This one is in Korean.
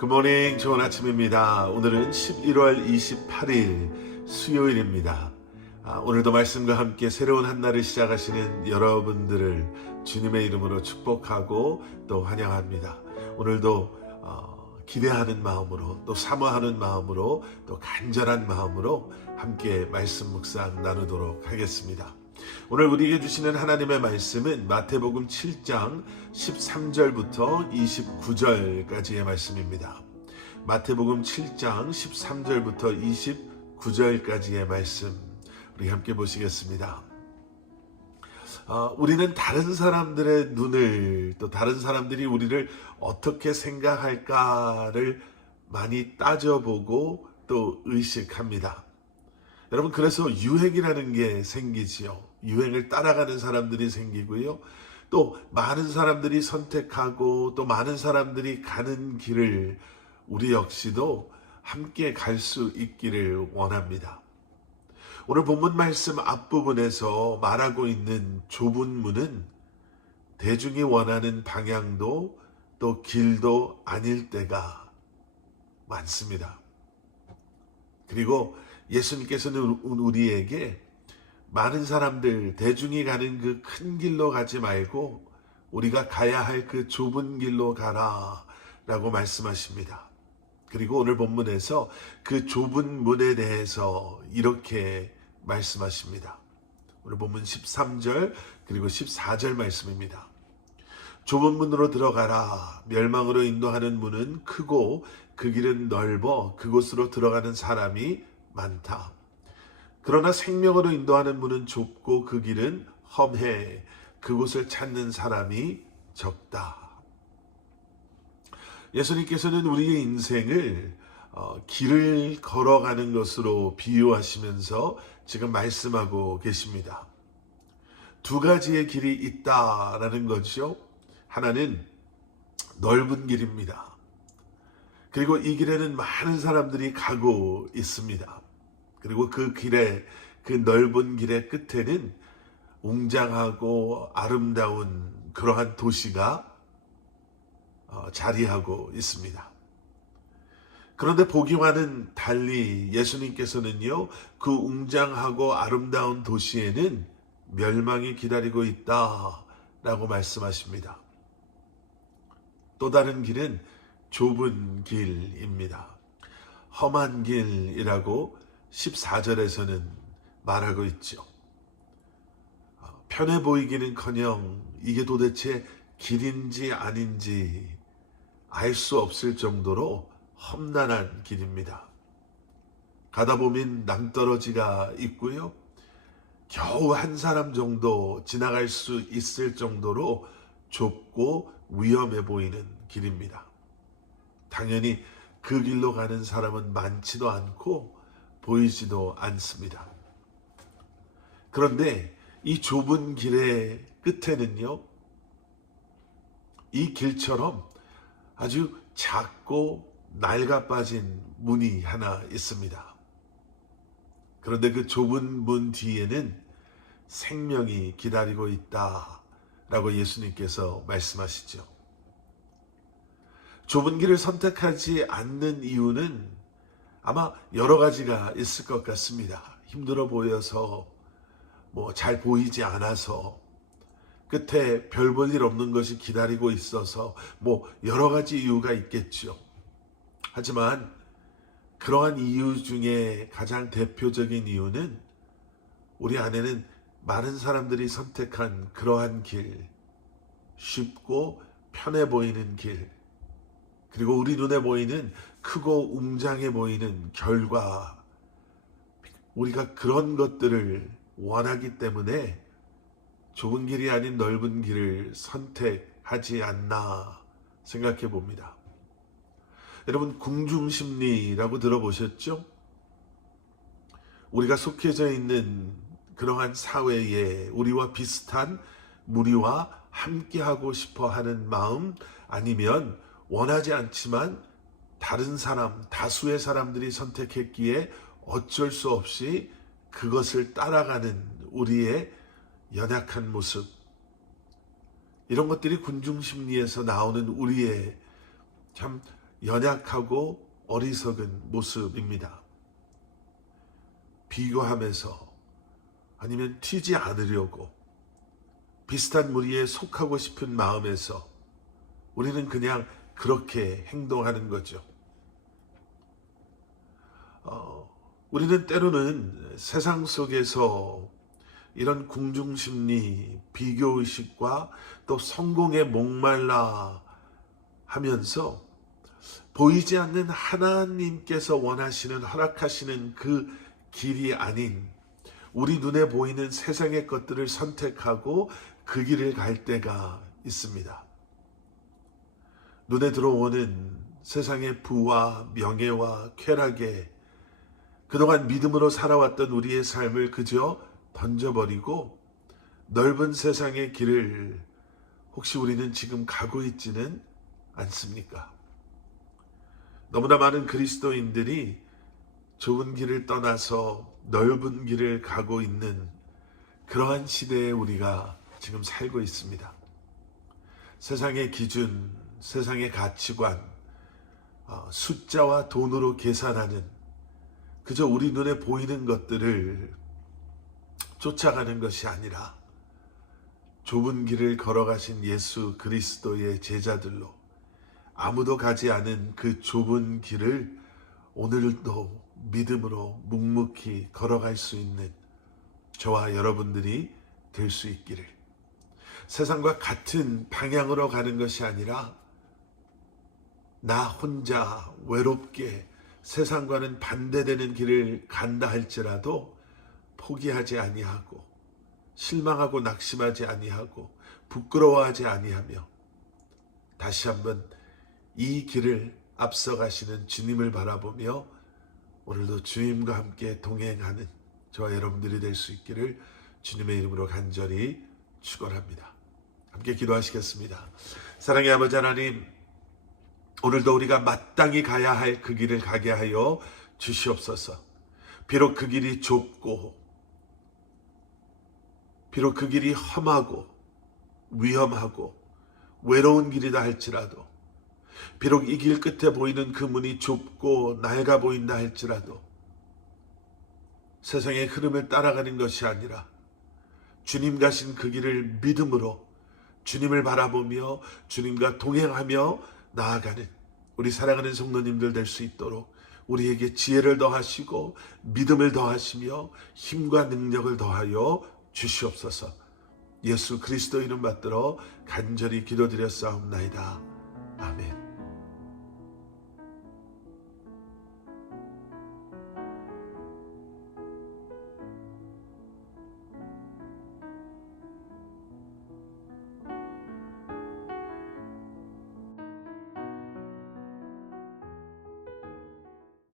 굿모닝, 좋은 아침입니다. 오늘은 11월 28일 수요일입니다. 오늘도 말씀과 함께 새로운 한 날을 시작하시는 여러분들을 주님의 이름으로 축복하고 또 환영합니다. 오늘도 기대하는 마음으로, 또 사모하는 마음으로, 또 간절한 마음으로 함께 말씀 묵상 나누도록 하겠습니다. 오늘 우리에게 주시는 하나님의 말씀은 마태복음 7장 13절부터 29절까지의 말씀입니다. 마태복음 7장 13절부터 29절까지의 말씀 우리 함께 보시겠습니다. 우리는 다른 사람들의 눈을, 또 다른 사람들이 우리를 어떻게 생각할까를 많이 따져보고 또 의식합니다. 여러분, 그래서 유행이라는 게 생기지요. 유행을 따라가는 사람들이 생기고요. 또 많은 사람들이 선택하고 또 많은 사람들이 가는 길을 우리 역시도 함께 갈 수 있기를 원합니다. 오늘 본문 말씀 앞부분에서 말하고 있는 좁은 문은 대중이 원하는 방향도 또 길도 아닐 때가 많습니다. 그리고 예수님께서는 우리에게 많은 사람들, 대중이 가는 그 큰 길로 가지 말고 우리가 가야 할 그 좁은 길로 가라 라고 말씀하십니다. 그리고 오늘 본문에서 그 좁은 문에 대해서 이렇게 말씀하십니다. 오늘 본문 13절 그리고 14절 말씀입니다. 좁은 문으로 들어가라. 멸망으로 인도하는 문은 크고 그 길은 넓어 그곳으로 들어가는 사람이 많다. 그러나 생명으로 인도하는 문은 좁고 그 길은 험해 그곳을 찾는 사람이 적다. 예수님께서는 우리의 인생을 길을 걸어가는 것으로 비유하시면서 지금 말씀하고 계십니다. 두 가지의 길이 있다라는 거죠. 하나는 넓은 길입니다. 그리고 이 길에는 많은 사람들이 가고 있습니다. 그리고 그 길에, 그 넓은 길의 끝에는 웅장하고 아름다운 그러한 도시가 자리하고 있습니다. 그런데 보기와는 달리 예수님께서는요, 그 웅장하고 아름다운 도시에는 멸망이 기다리고 있다라고 말씀하십니다. 또 다른 길은 좁은 길입니다. 험한 길이라고 14절에서는 말하고 있죠. 편해 보이기는커녕 이게 도대체 길인지 아닌지 알 수 없을 정도로 험난한 길입니다. 가다 보면 낭떠러지가 있고요. 겨우 한 사람 정도 지나갈 수 있을 정도로 좁고 위험해 보이는 길입니다. 당연히 그 길로 가는 사람은 많지도 않고 보이지도 않습니다. 그런데 이 좁은 길의 끝에는요, 이 길처럼 아주 작고 낡아빠진 문이 하나 있습니다. 그런데 그 좁은 문 뒤에는 생명이 기다리고 있다라고 예수님께서 말씀하시죠. 좁은 길을 선택하지 않는 이유는 아마 여러 가지가 있을 것 같습니다. 힘들어 보여서, 잘 보이지 않아서, 끝에 별 볼 일 없는 것이 기다리고 있어서, 여러 가지 이유가 있겠죠. 하지만 그러한 이유 중에 가장 대표적인 이유는 우리 안에는 많은 사람들이 선택한 그러한 길, 쉽고 편해 보이는 길, 그리고 우리 눈에 보이는 크고 웅장해 보이는 결과, 우리가 그런 것들을 원하기 때문에 좁은 길이 아닌 넓은 길을 선택하지 않나 생각해 봅니다. 여러분, 궁중심리라고 들어보셨죠? 우리가 속해져 있는 그러한 사회에 우리와 비슷한 무리와 함께하고 싶어 하는 마음, 아니면 원하지 않지만 다른 사람, 다수의 사람들이 선택했기에 어쩔 수 없이 그것을 따라가는 우리의 연약한 모습, 이런 것들이 군중심리에서 나오는 우리의 참 연약하고 어리석은 모습입니다. 비교하면서 아니면 튀지 않으려고 비슷한 무리에 속하고 싶은 마음에서 우리는 그냥 그렇게 행동하는 거죠. 우리는 때로는 세상 속에서 이런 궁중심리, 비교의식과 또 성공에 목말라 하면서 보이지 않는 하나님께서 원하시는, 허락하시는 그 길이 아닌 우리 눈에 보이는 세상의 것들을 선택하고 그 길을 갈 때가 있습니다. 눈에 들어오는 세상의 부와 명예와 쾌락에 그동안 믿음으로 살아왔던 우리의 삶을 그저 던져버리고 넓은 세상의 길을 혹시 우리는 지금 가고 있지는 않습니까? 너무나 많은 그리스도인들이 좁은 길을 떠나서 넓은 길을 가고 있는 그러한 시대에 우리가 지금 살고 있습니다. 세상의 기준, 세상의 가치관, 숫자와 돈으로 계산하는 그저 우리 눈에 보이는 것들을 쫓아가는 것이 아니라 좁은 길을 걸어가신 예수 그리스도의 제자들로 아무도 가지 않은 그 좁은 길을 오늘도 믿음으로 묵묵히 걸어갈 수 있는 저와 여러분들이 될 수 있기를, 세상과 같은 방향으로 가는 것이 아니라 나 혼자 외롭게 세상과는 반대되는 길을 간다 할지라도 포기하지 아니하고 실망하고 낙심하지 아니하고 부끄러워하지 아니하며 다시 한번 이 길을 앞서가시는 주님을 바라보며 오늘도 주님과 함께 동행하는 저와 여러분들이 될 수 있기를 주님의 이름으로 간절히 축원합니다. 함께 기도하시겠습니다. 사랑의 아버지 하나님, 오늘도 우리가 마땅히 가야 할 그 길을 가게 하여 주시옵소서. 비록 그 길이 좁고 비록 그 길이 험하고 위험하고 외로운 길이다 할지라도, 비록 이 길 끝에 보이는 그 문이 좁고 낡아 보인다 할지라도 세상의 흐름을 따라가는 것이 아니라 주님 가신 그 길을 믿음으로 주님을 바라보며 주님과 동행하며 나아가는 우리 사랑하는 성도님들 될 수 있도록 우리에게 지혜를 더하시고 믿음을 더하시며 힘과 능력을 더하여 주시옵소서. 예수 그리스도 이름 받들어 간절히 기도드렸사옵나이다. 아멘.